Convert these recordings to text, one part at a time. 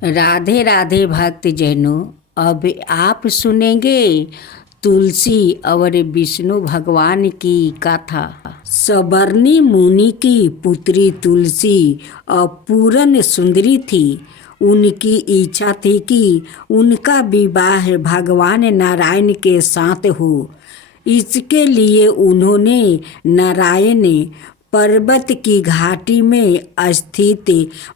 राधे राधे भक्तजनों। अब आप सुनेंगे तुलसी और विष्णु भगवान की कथा। सबर्णी मुनि की पुत्री तुलसी अपूर्ण सुंदरी थी। उनकी इच्छा थी कि उनका विवाह भगवान नारायण के साथ हो। इसके लिए उन्होंने नारायण पर्वत की घाटी में स्थित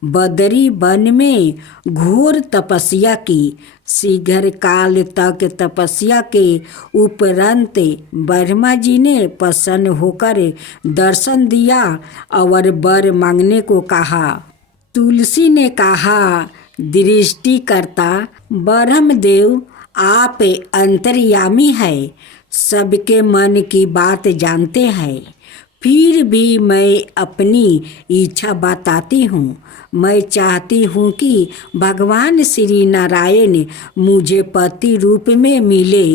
बदरी वन में घोर तपस्या की। शीघ्र काल तक तपस्या के उपरांत ब्रह्मा जी ने प्रसन्न होकर दर्शन दिया और वर मांगने को कहा। तुलसी ने कहा, दृष्टिकर्ता ब्रह्मदेव, आप अंतर्यामी है, सबके मन की बात जानते हैं। फिर भी मैं अपनी इच्छा बताती हूँ। मैं चाहती हूँ कि भगवान श्री नारायण मुझे पति रूप में मिले।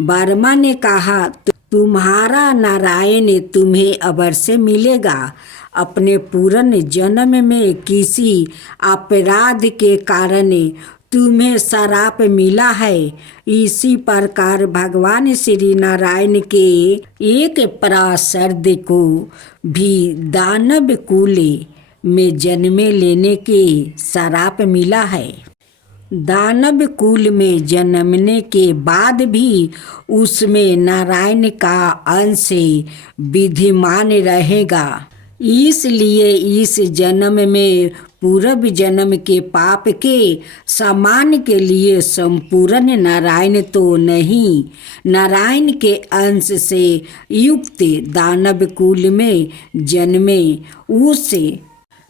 ब्रह्मा ने कहा, तुम्हारा नारायण तुम्हें अवश्य मिलेगा। अपने पूर्ण जन्म में किसी अपराध के कारण तुम्हें श्राप मिला है। इसी प्रकार भगवान श्री नारायण के एक पार्षद को भी दानव कुल में जन्म लेने के श्राप मिला है। दानव कुल में जन्मने के बाद भी उसमें नारायण का अंश विद्यमान रहेगा। इसलिए इस जन्म में पूर्व जन्म के पाप के समान के लिए संपूर्ण नारायण तो नहीं, नारायण के अंश से युक्त दानव कुल में जन्मे उस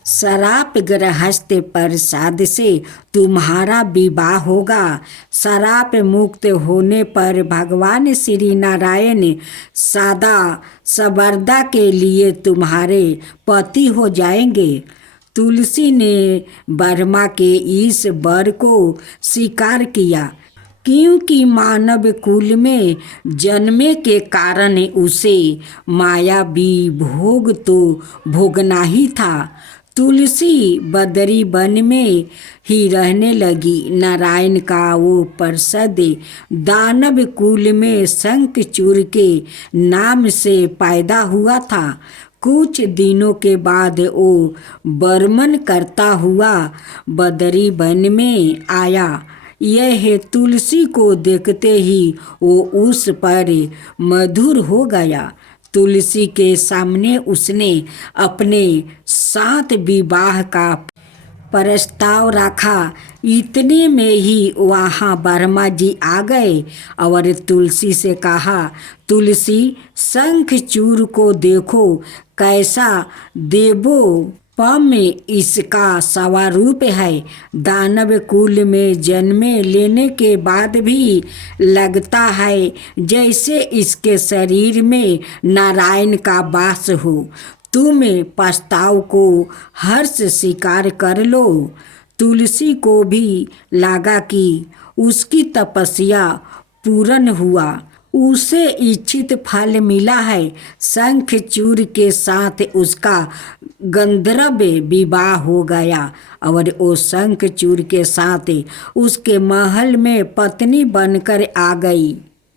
श्राप ग्रस्त प्रसाद से तुम्हारा विवाह होगा। श्राप मुक्त होने पर भगवान श्री नारायण सदा सर्वदा के लिए तुम्हारे पति हो जाएंगे। तुलसी ने ब्रह्मा के इस वर को स्वीकार किया, क्योंकि मानव कुल में जन्मे के कारण उसे मायावी भोग तो भोगना ही था। तुलसी बदरी वन में ही रहने लगी। नारायण का वो पार्षद दानव कुल में शंखचूड़ के नाम से पैदा हुआ था। कुछ दिनों के बाद वो बर्मन करता हुआ बदरी वन में आया। यह तुलसी को देखते ही वो उस पर मधुर हो गया। तुलसी के सामने उसने अपने साथ विवाह का प्रस्ताव रखा। इतने में ही वहाँ ब्रह्मा जी आ गए और तुलसी से कहा, तुलसी, शंखचूड़ को देखो, कैसा देवो पम इसका स्वरूप है। दानव कुल में जन्मे लेने के बाद भी लगता है जैसे इसके शरीर में नारायण का वास हो। तुम प्रस्ताव को हर्ष स्वीकार कर लो। तुलसी को भी लगा कि उसकी तपस्या पूर्ण हुआ, उसे इच्छित फल मिला है। शंखचूड़ के साथ उसका गंधर्व विवाह हो गया और वो शंखचूड़ के साथ उसके महल में पत्नी बनकर आ गई।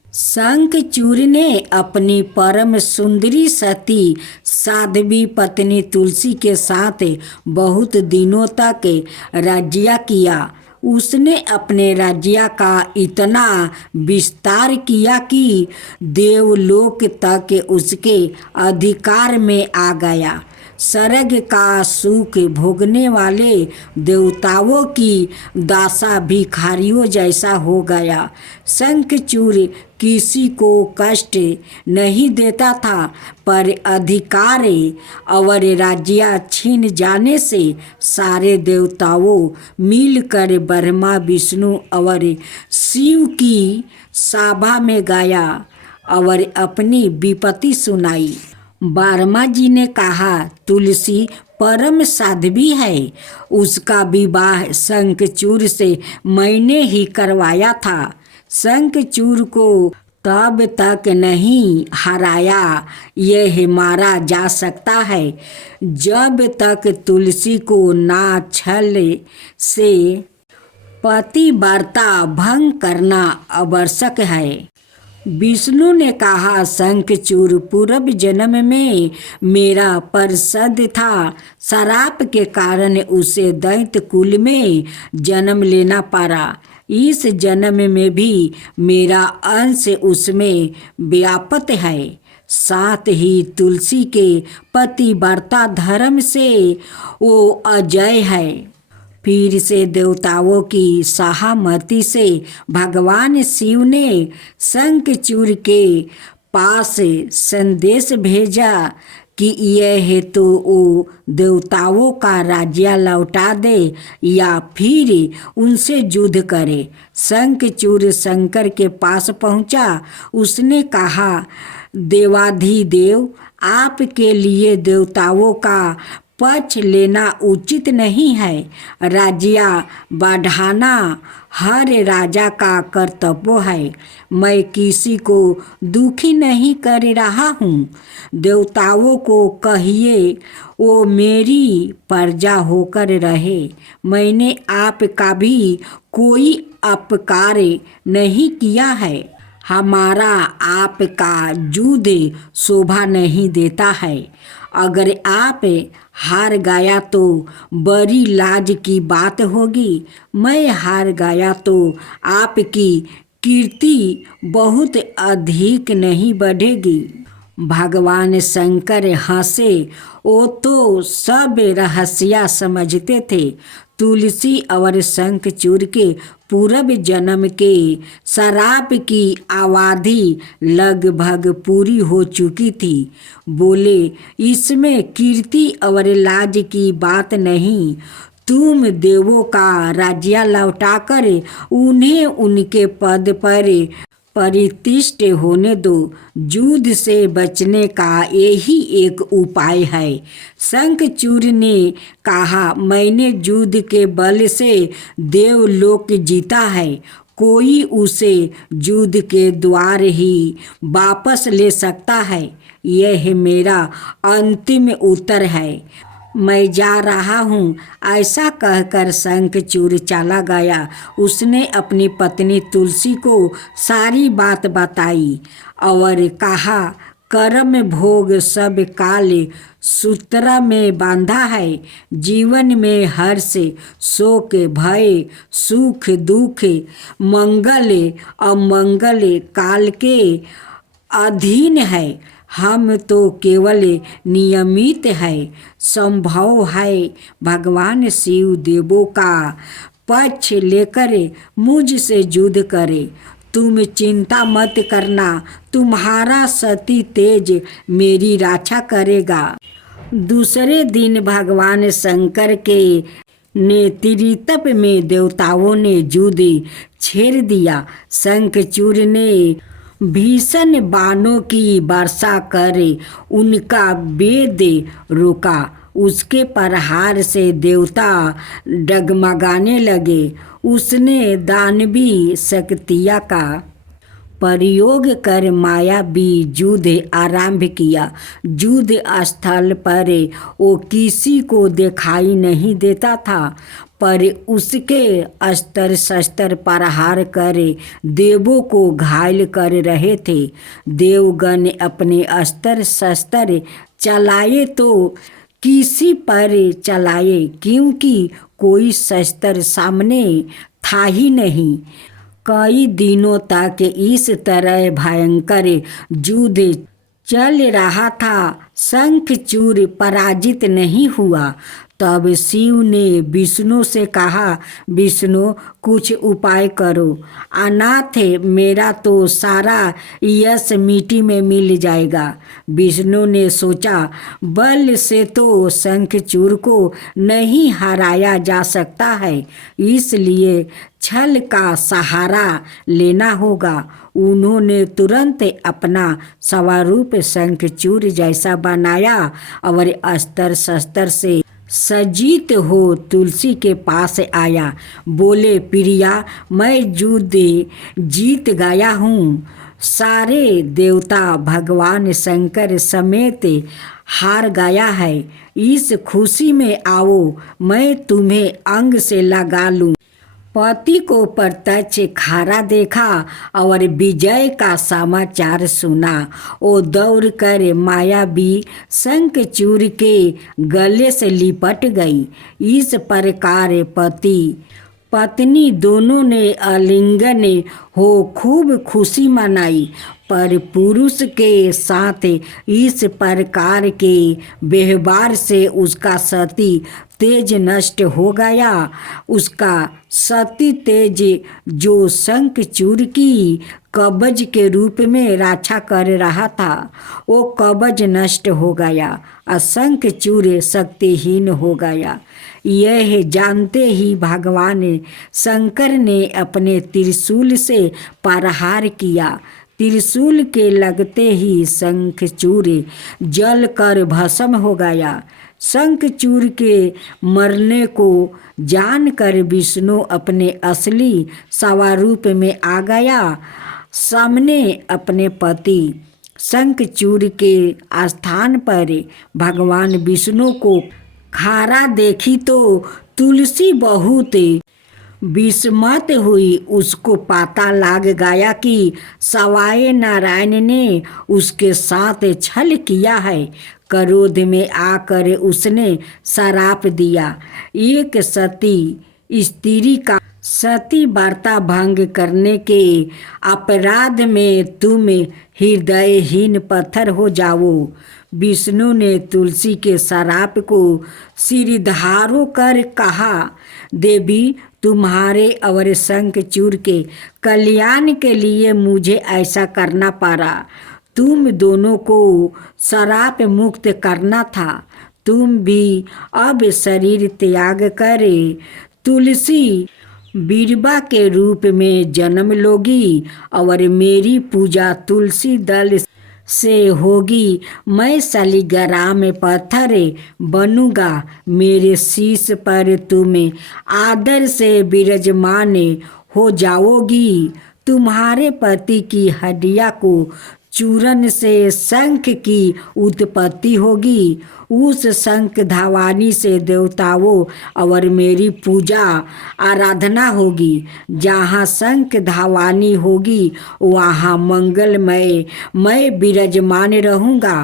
शंखचूड़ ने अपनी परम सुंदरी सती साध्वी पत्नी तुलसी के साथ बहुत दिनों तक राज्य किया। उसने अपने राज्य का इतना विस्तार किया कि देवलोक तक उसके अधिकार में आ गया। स्वर्ग का सुख भोगने वाले देवताओं की दशा भिखारियों जैसा हो गया। शंखचूड़ किसी को कष्ट नहीं देता था, पर अधिकार और राज्य छीन जाने से सारे देवताओं मिलकर ब्रह्मा, विष्णु और शिव की सभा में गया और अपनी विपत्ति सुनाई। ब्रह्मा जी ने कहा, तुलसी परम साध्वी है, उसका विवाह शंखचूड़ से मैंने ही करवाया था। शंखचूड़ को तब तक नहीं हराया यह मारा जा सकता है जब तक तुलसी को ना छल से पतिव्रता भंग करना आवश्यक है। विष्णु ने कहा, शंखचूड़ पूर्व जन्म में मेरा पार्षद था। श्राप के कारण उसे दैत्य कुल में जन्म लेना पड़ा। इस जन्म में भी मेरा अंश उसमें व्याप्त है। साथ ही तुलसी के पतिव्रता धर्म से वो अजय है। फिर से देवताओं की सहमति से भगवान शिव ने शंखचूड़ के पास संदेश भेजा कि यह है तो वो देवताओं का राज्य लौटा दे या फिर उनसे युद्ध करे। शंखचूड़ शंकर के पास पहुंचा। उसने कहा, देवाधिदेव, आपके लिए देवताओं का पक्ष लेना उचित नहीं है। राज्य बढ़ाना हर राजा का कर्तव्य है। मैं किसी को दुखी नहीं कर रहा हूँ। देवताओं को कहिए वो मेरी प्रजा होकर रहे। मैंने आपका भी कोई अपकार नहीं किया है। हमारा आपका युद्ध शोभा नहीं देता है। अगर आप हार गया तो बड़ी लाज की बात होगी। मैं हार गया तो आपकी कीर्ति बहुत अधिक नहीं बढ़ेगी। भगवान शंकर हंसे। वो तो सब रहस्य समझते थे। तुलसी और शंखचूड़ के पूर्व जन्म के श्राप की अवधि लगभग पूरी हो चुकी थी। बोले, इसमें कीर्ति और लाज की बात नहीं। तुम देवों का राज्य लौटाकर उन्हें उनके पद पर परितिष्ठ होने दो। युद्ध से बचने का यही एक उपाय है। शंखचूड़ ने कहा, मैंने युद्ध के बल से देवलोक जीता है। कोई उसे युद्ध के द्वार ही वापस ले सकता है। यह मेरा अंतिम उत्तर है। मैं जा रहा हूँ। ऐसा कहकर शंखचूड़ चला गया। उसने अपनी पत्नी तुलसी को सारी बात बताई और कहा, कर्म भोग सब काल सूत्र में बांधा है। जीवन में हर्ष शोक भय सुख दुख मंगल अमंगल काल के अधीन है। हम तो केवल नियमित है। संभव है भगवान शिव देवों का पक्ष लेकर मुझसे युद्ध करे। तुम चिंता मत करना। तुम्हारा सती तेज मेरी रक्षा करेगा। दूसरे दिन भगवान शंकर के नेतृत्व में देवताओं ने युद्ध छेड़ दिया। शंखचूड़ ने भीषण बाणों की वर्षा कर उनका वेद रोका। उसके प्रहार से देवता डगमगाने लगे। उसने दानवी शक्तियाँ का प्रयोग कर मायावी युद्ध आरंभ किया। युद्ध स्थल पर वो किसी को दिखाई नहीं देता था, पर उसके अस्त्र शस्त्र प्रहार कर देवों को घायल कर रहे थे। देवगण अपने अस्त्र शस्त्र चलाए तो किसी पर चलाए, क्योंकि कोई शस्त्र सामने था ही नहीं। कई दिनों तक इस तरह भयंकर युद्ध चल रहा था। शंखचूड़ पराजित नहीं हुआ। तब शिव ने विष्णु से कहा, विष्णु, कुछ उपाय करो। अनाथ मेरा तो सारा यश मिट्टी में मिल जाएगा। विष्णु ने सोचा, बल से तो शंखचूड़ को नहीं हराया जा सकता है, इसलिए छल का सहारा लेना होगा। उन्होंने तुरंत अपना स्वरूप शंखचूड़ जैसा बनाया और अस्त्र शस्त्र से सज्जित हो तुलसी के पास आया। बोले, प्रिया, मैं युद्ध जीत गया हूँ। सारे देवता भगवान शंकर समेत हार गया है। इस खुशी में आओ, मैं तुम्हें अंग से लगा लूँ। पति को प्रत्यक्ष खारा देखा और विजय का समाचार सुना। वो दौड़ कर मायावी शंखचूड़ के गले से लिपट गई। इस प्रकार पति पत्नी दोनों ने आलिंगन हो खूब खुशी मनाई। पर पुरुष के साथ इस प्रकार के व्यवहार से उसका सती तेज नष्ट हो गया। उसका सती तेज जो शंखचूड़ की कवच के रूप में रक्षा कर रहा था, वो कवच नष्ट हो गया और शंखचूड़ शक्तिहीन हो गया। यह जानते ही भगवान शंकर ने अपने त्रिशूल से प्रहार किया। त्रिशूल के लगते ही शंखचूड़ जल कर भस्म हो गया। शंखचूड़ के मरने को जानकर विष्णु अपने असली स्वरूप में आ गया। सामने अपने पति शंखचूड़ के स्थान पर भगवान विष्णु को खारा देखी तो तुलसी बहुत विस्मत हुई। उसको पता लग गया कि सवाए नारायण ने उसके साथ छल किया है। क्रोध में आकर उसने श्राप दिया। एक सती स्त्री का सती वार्ता भंग करने के अपराध में तुम हृदयहीन पत्थर हो जाओ। विष्णु ने तुलसी के श्राप को सिरधारो कर कहा, देवी तुम्हारे और शंखचूड़ के कल्याण के लिए मुझे ऐसा करना पड़ा। तुम दोनों को श्राप मुक्त करना था। तुम भी अब शरीर त्याग करे तुलसी बीरबा के रूप में जन्म लोगी और मेरी पूजा तुलसी दल से होगी। मैं शालिग्राम में पत्थर बनूंगा। मेरे शीश पर तुम आदर से विराजमान हो जाओगी। तुम्हारे पति की हड्डियाँ को चूरन से शंख की उत्पत्ति होगी। उस शंख धावानी से देवताओं और मेरी पूजा आराधना होगी। जहाँ शंख धावानी होगी वहाँ मंगलमय मैं विराजमान रहूँगा।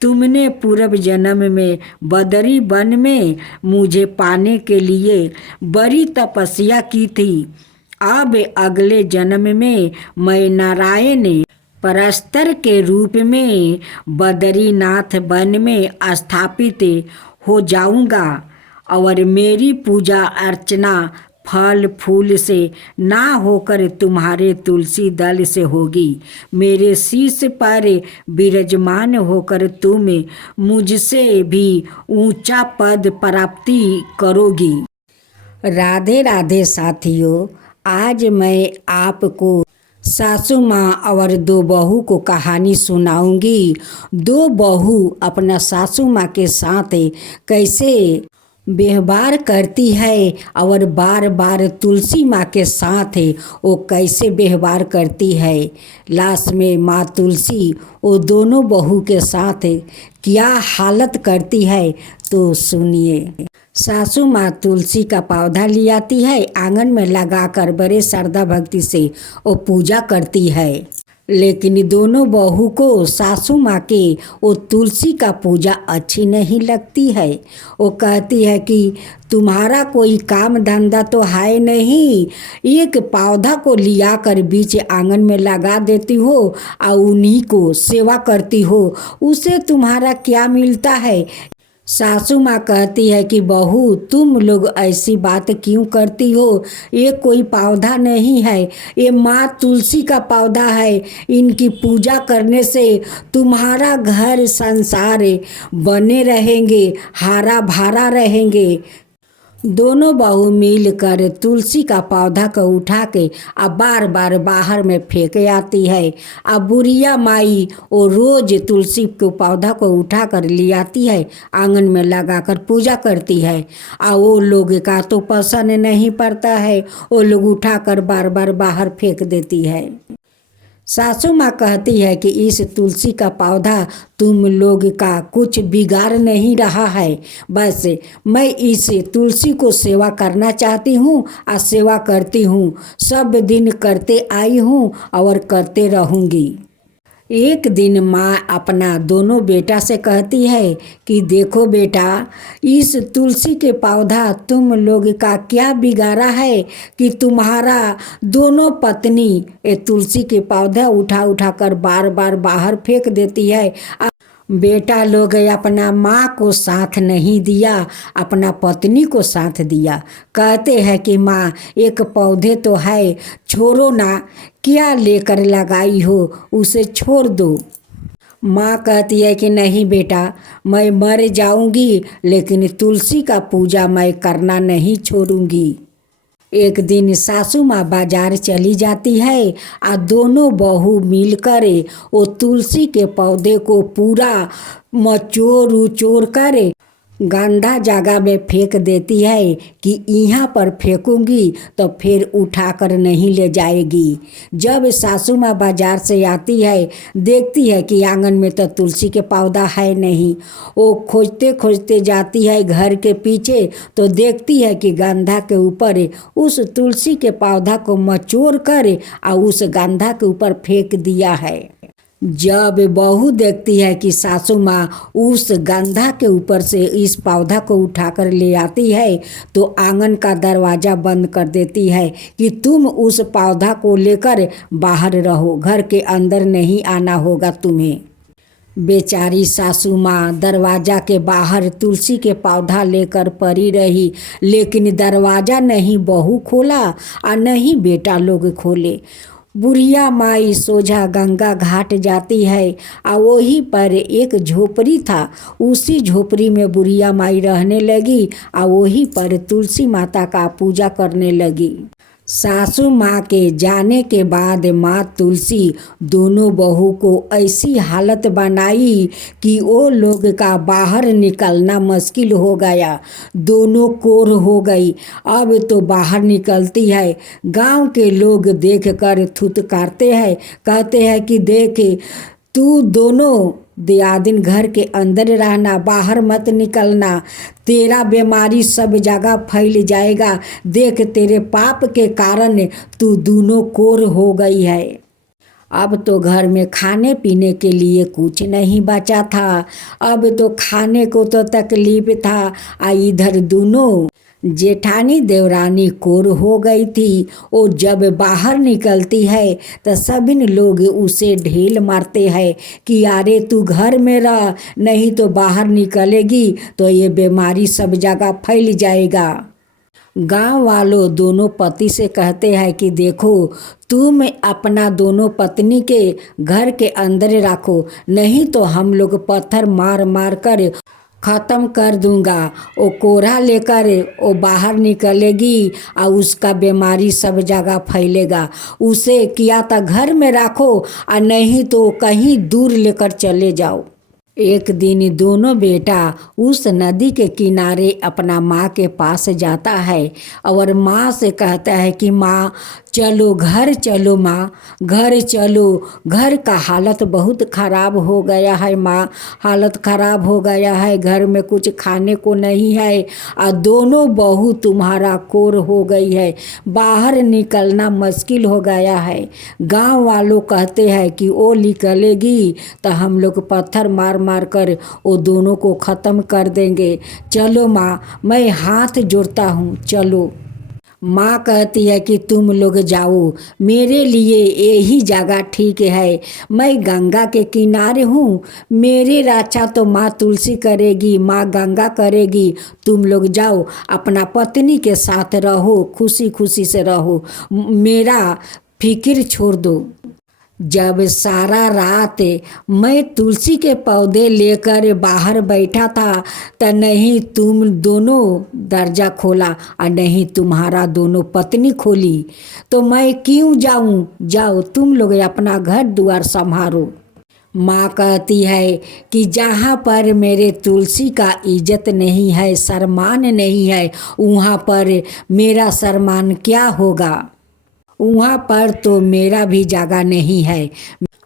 तुमने पूर्व जन्म में बदरी वन में मुझे पाने के लिए बड़ी तपस्या की थी। अब अगले जन्म में मैं नारायण परस्तर के रूप में बद्रीनाथ वन में स्थापित हो जाऊंगा और मेरी पूजा अर्चना फल फूल से ना होकर तुम्हारे तुलसी दल से होगी। मेरे शीश पर विराजमान होकर तुम मुझसे भी ऊंचा पद प्राप्ति करोगी। राधे राधे साथियों, आज मैं आपको सासू माँ और दो बहू को कहानी सुनाऊंगी। दो बहू अपना सासू माँ के साथ कैसे व्यवहार करती है और बार बार तुलसी माँ के साथ वो कैसे व्यवहार करती है। लास्ट में माँ तुलसी वो दोनों बहू के साथ क्या हालत करती है तो सुनिए। सासू माँ तुलसी का पौधा ले आती है, आंगन में लगाकर बड़े श्रद्धा भक्ति से वो पूजा करती है। लेकिन दोनों बहू को सासू माँ के वो तुलसी का पूजा अच्छी नहीं लगती है। वो कहती है कि तुम्हारा कोई काम धंधा तो है नहीं, एक पौधा को लिया कर बीच आंगन में लगा देती हो और उन्हीं को सेवा करती हो, उसे तुम्हारा क्या मिलता है। सासू माँ कहती है कि बहू तुम लोग ऐसी बात क्यों करती हो, ये कोई पौधा नहीं है, ये माँ तुलसी का पौधा है। इनकी पूजा करने से तुम्हारा घर संसार बने रहेंगे, हरा भरा रहेंगे। दोनों बहू मिलकर तुलसी का पौधा को उठा के अब बार बार बाहर में फेंक आती है। अब बुढ़िया माई वो रोज तुलसी के पौधा को उठा कर ले आती है, आंगन में लगाकर पूजा करती है। और वो लोग का तो पसंद नहीं पड़ता है, वो लोग उठाकर बार बार बाहर फेंक देती है। सासू माँ कहती है कि इस तुलसी का पौधा तुम लोग का कुछ बिगाड़ नहीं रहा है, बस मैं इस तुलसी को सेवा करना चाहती हूँ और सेवा करती हूँ, सब दिन करते आई हूँ और करते रहूँगी। एक दिन माँ अपना दोनों बेटा से कहती है कि देखो बेटा, इस तुलसी के पौधा तुम लोग का क्या बिगाड़ा है कि तुम्हारा दोनों पत्नी ये तुलसी के पौधा उठा उठा कर बार बार बाहर फेंक देती है। बेटा लोग अपना माँ को साथ नहीं दिया, अपना पत्नी को साथ दिया। कहते हैं कि माँ एक पौधे तो है, छोड़ो ना, क्या लेकर लगाई हो, उसे छोड़ दो। माँ कहती है कि नहीं बेटा, मैं मर जाऊंगी लेकिन तुलसी का पूजा मैं करना नहीं छोड़ूंगी। एक दिन सासू माँ बाजार चली जाती है और दोनों बहू मिलकर वो तुलसी के पौधे को पूरा मचोर उचोर कर गंदा जगह में फेंक देती है कि यहाँ पर फेंकूंगी तो फिर उठाकर नहीं ले जाएगी। जब सासू माँ बाजार से आती है, देखती है कि आंगन में तो तुलसी के पौधा है नहीं। वो खोजते खोजते जाती है घर के पीछे तो देखती है कि गंधा के ऊपर उस तुलसी के पौधा को मचोर कर और उस गंधा के ऊपर फेंक दिया है। जब बहू देखती है कि सासू माँ उस गंधा के ऊपर से इस पौधा को उठाकर ले आती है तो आंगन का दरवाज़ा बंद कर देती है कि तुम उस पौधा को लेकर बाहर रहो, घर के अंदर नहीं आना होगा तुम्हें। बेचारी सासू माँ दरवाज़ा के बाहर तुलसी के पौधा लेकर पड़ी रही, लेकिन दरवाज़ा नहीं बहू खोला और नहीं बेटा लोग खोले। बुढ़िया माई सोझा गंगा घाट जाती है और वहीं पर एक झोपड़ी था, उसी झोपड़ी में बुढ़िया माई रहने लगी और वहीं पर तुलसी माता का पूजा करने लगी। सासू माँ के जाने के बाद माँ तुलसी दोनों बहू को ऐसी हालत बनाई कि वो लोग का बाहर निकलना मुश्किल हो गया, दोनों कोर हो गई। अब तो बाहर निकलती है, गांव के लोग देखकर थुतकारते हैं, कहते हैं कि देख तू दोनों दियादिन घर के अंदर रहना, बाहर मत निकलना, तेरा बीमारी सब जगह फैल जाएगा, देख तेरे पाप के कारण तू दोनों कोर हो गई है। अब तो घर में खाने पीने के लिए कुछ नहीं बचा था, अब तो खाने को तो तकलीफ था। इधर दोनों जेठानी देवरानी कोर हो गई थी। वो जब बाहर निकलती है तो सभी लोग उसे ढेल मारते हैं कि अरे तू घर में रह, नहीं तो बाहर निकलेगी तो ये बीमारी सब जगह फैल जाएगा। गांव वालों दोनों पति से कहते हैं कि देखो तुम अपना दोनों पत्नी के घर के अंदर रखो, नहीं तो हम लोग पत्थर मार मार कर ख़त्म कर दूंगा। वो कोढ़ा लेकर वो बाहर निकलेगी और उसका बीमारी सब जगह फैलेगा। उसे किया था घर में रखो और नहीं तो कहीं दूर लेकर चले जाओ। एक दिन दोनों बेटा उस नदी के किनारे अपना माँ के पास जाता है और माँ से कहता है कि माँ चलो घर चलो, माँ घर चलो, घर का हालत बहुत ख़राब हो गया है माँ, हालत ख़राब हो गया है, घर में कुछ खाने को नहीं है और दोनों बहू तुम्हारा कोर हो गई है, बाहर निकलना मुश्किल हो गया है। गांव वालों कहते हैं कि वो निकलेगी तो हम लोग पत्थर मार मार कर वो दोनों को ख़त्म कर देंगे। चलो माँ, मैं हाथ जोड़ता हूँ, चलो। माँ कहती है कि तुम लोग जाओ, मेरे लिए यही जगह ठीक है, मैं गंगा के किनारे हूँ, मेरी रक्षा तो माँ तुलसी करेगी, माँ गंगा करेगी। तुम लोग जाओ, अपना पत्नी के साथ रहो, खुशी खुशी से रहो, मेरा फिक्र छोड़ दो। जब सारा रात मैं तुलसी के पौधे लेकर बाहर बैठा था तो नहीं तुम दोनों दरजा खोला और नहीं तुम्हारा दोनों पत्नी खोली, तो मैं क्यों जाऊं? जाओ तुम लोग अपना घर द्वार संभालो। माँ कहती है कि जहाँ पर मेरे तुलसी का इज्जत नहीं है, सम्मान नहीं है, वहाँ पर मेरा सम्मान क्या होगा। वहाँ पर तो मेरा भी जगह नहीं है।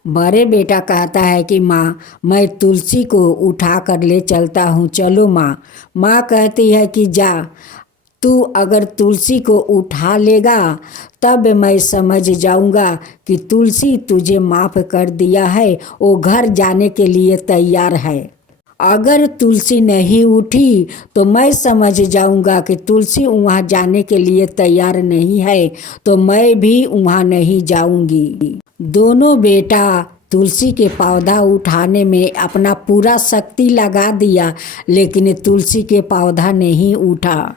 बड़े बेटा कहता है कि माँ मैं तुलसी को उठा कर ले चलता हूँ, चलो माँ। माँ कहती है कि जा, तू अगर तुलसी को उठा लेगा तब मैं समझ जाऊंगा कि तुलसी तुझे माफ़ कर दिया है, वो घर जाने के लिए तैयार है। अगर तुलसी नहीं उठी तो मैं समझ जाऊंगा कि तुलसी वहाँ जाने के लिए तैयार नहीं है, तो मैं भी वहाँ नहीं जाऊंगी। दोनों बेटा तुलसी के पौधा उठाने में अपना पूरा शक्ति लगा दिया, लेकिन तुलसी के पौधा नहीं उठा।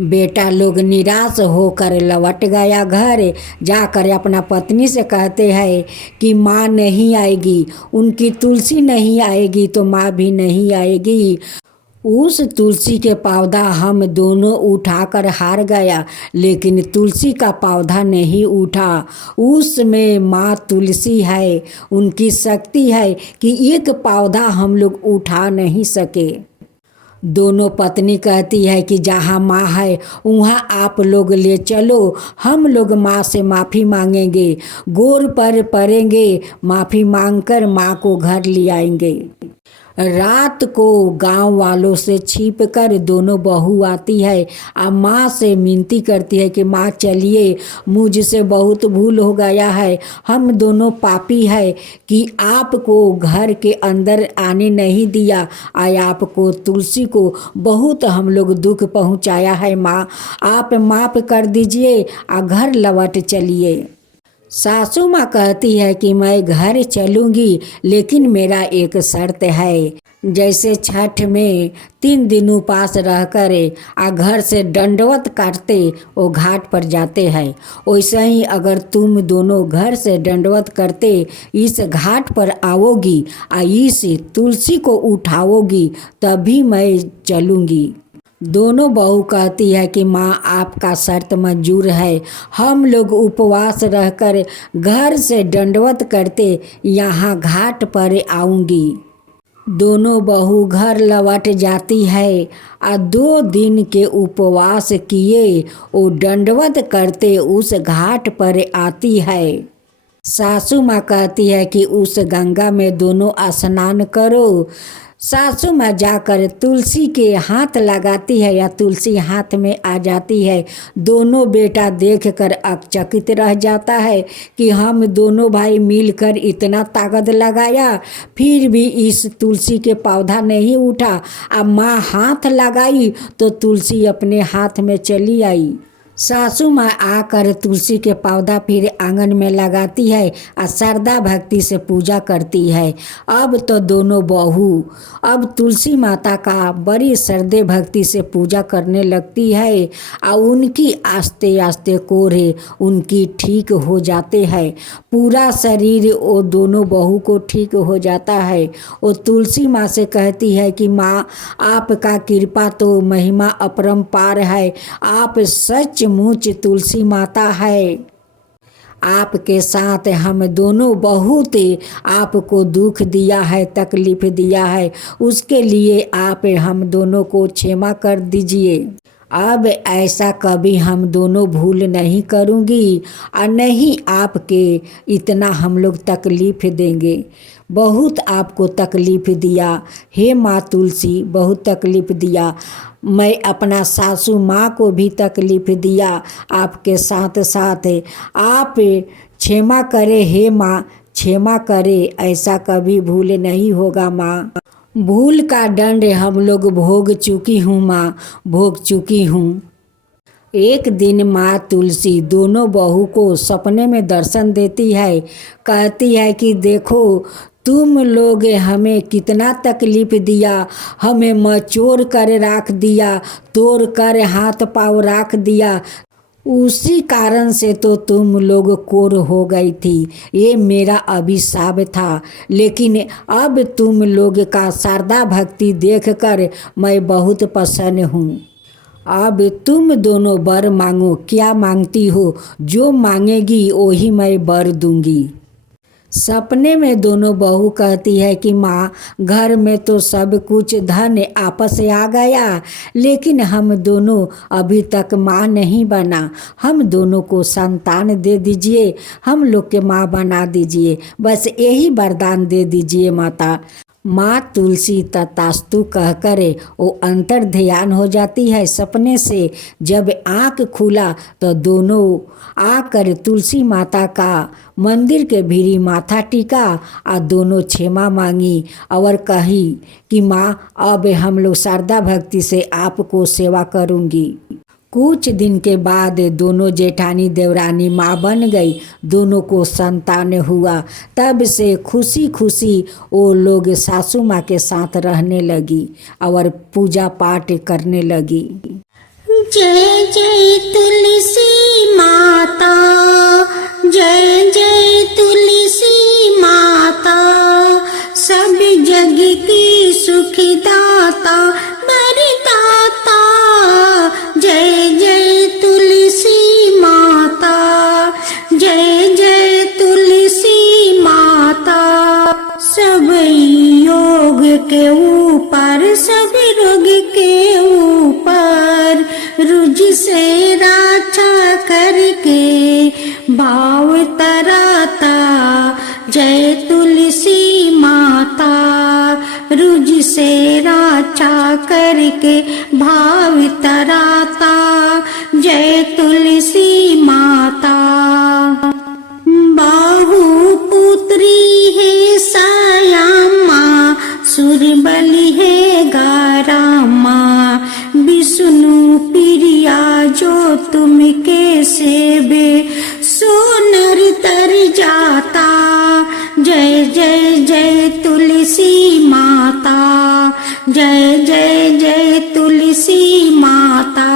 बेटा लोग निराश होकर लौट गया घर। जाकर अपना पत्नी से कहते हैं कि माँ नहीं आएगी, उनकी तुलसी नहीं आएगी तो माँ भी नहीं आएगी। उस तुलसी के पौधा हम दोनों उठाकर हार गया, लेकिन तुलसी का पौधा नहीं उठा। उसमें माँ तुलसी है, उनकी शक्ति है कि एक पौधा हम लोग उठा नहीं सके। दोनों पत्नी कहती है कि जहाँ माँ है वहाँ आप लोग ले चलो, हम लोग माँ से माफ़ी मांगेंगे, गोर पर पड़ेंगे, माफ़ी मांगकर माँ को घर ले आएंगे। रात को गांव वालों से छिप कर दोनों बहू आती है और माँ से विनती करती है कि माँ चलिए, मुझसे बहुत भूल हो गया है, हम दोनों पापी है कि आपको घर के अंदर आने नहीं दिया और आपको तुलसी को बहुत हम लोग दुख पहुँचाया है। माँ आप माफ़ कर दीजिए और घर लौट चलिए। सासू माँ कहती है कि मैं घर चलूँगी, लेकिन मेरा एक शर्त है। जैसे छठ में 3 दिन उपास रहकर आ घर से दंडवत काटते वो घाट पर जाते हैं, वैसे ही अगर तुम दोनों घर से दंडवत करते इस घाट पर आओगी आ इस तुलसी को उठाओगी तभी मैं चलूँगी। दोनों बहू कहती है कि माँ आपका शर्त मंजूर है, हम लोग उपवास रहकर घर से दंडवत करते यहाँ घाट पर आऊँगी। दोनों बहू घर लौट जाती है और 2 दिन के उपवास किए वो दंडवत करते उस घाट पर आती है। सासू माँ कहती है कि उस गंगा में दोनों स्नान करो। सासू माँ जाकर तुलसी के हाथ लगाती है या तुलसी हाथ में आ जाती है। दोनों बेटा देखकर अचकित रह जाता है कि हम दोनों भाई मिलकर इतना ताकत लगाया फिर भी इस तुलसी के पौधा नहीं उठा। अब माँ हाथ लगाई तो तुलसी अपने हाथ में चली आई। सासू माँ आकर तुलसी के पौधा फिर आंगन में लगाती है और श्रद्धा भक्ति से पूजा करती है। अब तो दोनों बहू अब तुलसी माता का बड़ी श्रद्धे भक्ति से पूजा करने लगती है और उनकी आस्ते आस्ते कोरे उनकी ठीक हो जाते हैं। पूरा शरीर वो दोनों बहू को ठीक हो जाता है। वो तुलसी माँ से कहती है कि माँ आपका कृपा तो महिमा अपरंपार है, आप सचमुच तुलसी माता है। आपके साथ हम दोनों बहुत आपको दुख दिया है, तकलीफ दिया है, उसके लिए आप हम दोनों को क्षमा कर दीजिए। अब ऐसा कभी हम दोनों भूल नहीं करूँगी और नहीं आपके इतना हम लोग तकलीफ़ देंगे। बहुत आपको तकलीफ़ दिया हे माँ तुलसी, बहुत तकलीफ़ दिया। मैं अपना सासू माँ को भी तकलीफ़ दिया, आपके साथ साथ आप क्षमा करे हे माँ, क्षमा करे, ऐसा कभी भूल नहीं होगा माँ। भूल का दंड हम लोग भोग चुकी हूँ माँ, भोग चुकी हूँ। एक दिन माँ तुलसी दोनों बहू को सपने में दर्शन देती है। कहती है कि देखो तुम लोग हमें कितना तकलीफ़ दिया, हमें मचोर कर रख दिया, तोड़ कर हाथ पाँव रख दिया, उसी कारण से तो तुम लोग कोर हो गई थी। ये मेरा अभिशाप था, लेकिन अब तुम लोग का श्रद्धा भक्ति देखकर मैं बहुत प्रसन्न हूँ। अब तुम दोनों वर मांगो, क्या मांगती हो, जो मांगेगी वही मैं वर दूंगी। सपने में दोनों बहू कहती है कि माँ, घर में तो सब कुछ धन आपस से आ गया, लेकिन हम दोनों अभी तक माँ नहीं बना। हम दोनों को संतान दे दीजिए, हम लोग के माँ बना दीजिए, बस यही वरदान दे दीजिए माता। माँ तुलसी तथास्तु कह करे वो अंतर ध्यान हो जाती है सपने से। जब आँख खुला तो दोनों आकर तुलसी माता का मंदिर के भीरी माथा टिका और दोनों क्षमा मांगी और कही कि माँ, अब हम लोग श्रद्धा भक्ति से आपको सेवा करूँगी। कुछ दिन के बाद दोनों जेठानी देवरानी माँ बन गई, दोनों को संतान हुआ। तब से खुशी खुशी वो लोग सासू माँ के साथ रहने लगी और पूजा पाठ करने लगी। जय जय तुलसी माता, जय जय तुलसी माता, सब जग की सुखदाता वरदाता। जय जय तुलसी माता, जय जय तुलसी माता, सब योग के ऊपर, सब रोग के ऊपर, रुज से रक्षा करके भाव तराता। जय तुलसी माता, रुज से रक्षा करके भाव तराता। जय तुलसी माता। बाहु पुत्री है सयामा, सुरबली है गारामा, विष्णु प्रिया जो तुम के सेवे सोनर तर जाता। जय जय जय तुलसी माता, जय जय जय तुलसी माता।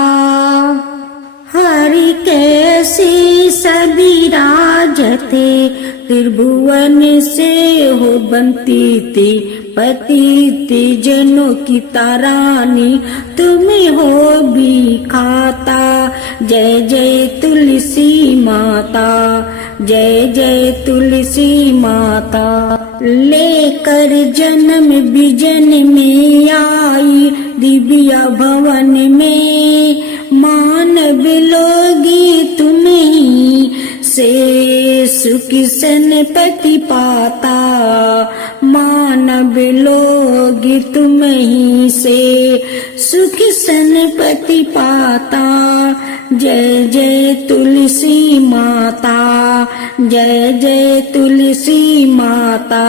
हरि कैसी सभी राजते, त्रिभुवन से हो बनती थी, पति जनों की तारानी तुम हो भी खाता। जय जय तुलसी माता, जय जय तुलसी माता। लेकर जन्म बिजन में आई, दिव्या भवन में मानव लोगी तुम ही से सुख सनपति पाता। मानव लोग तुम ही से सुख सनपति पाता। जय जय तुलसी माता, जय जय तुलसी माता।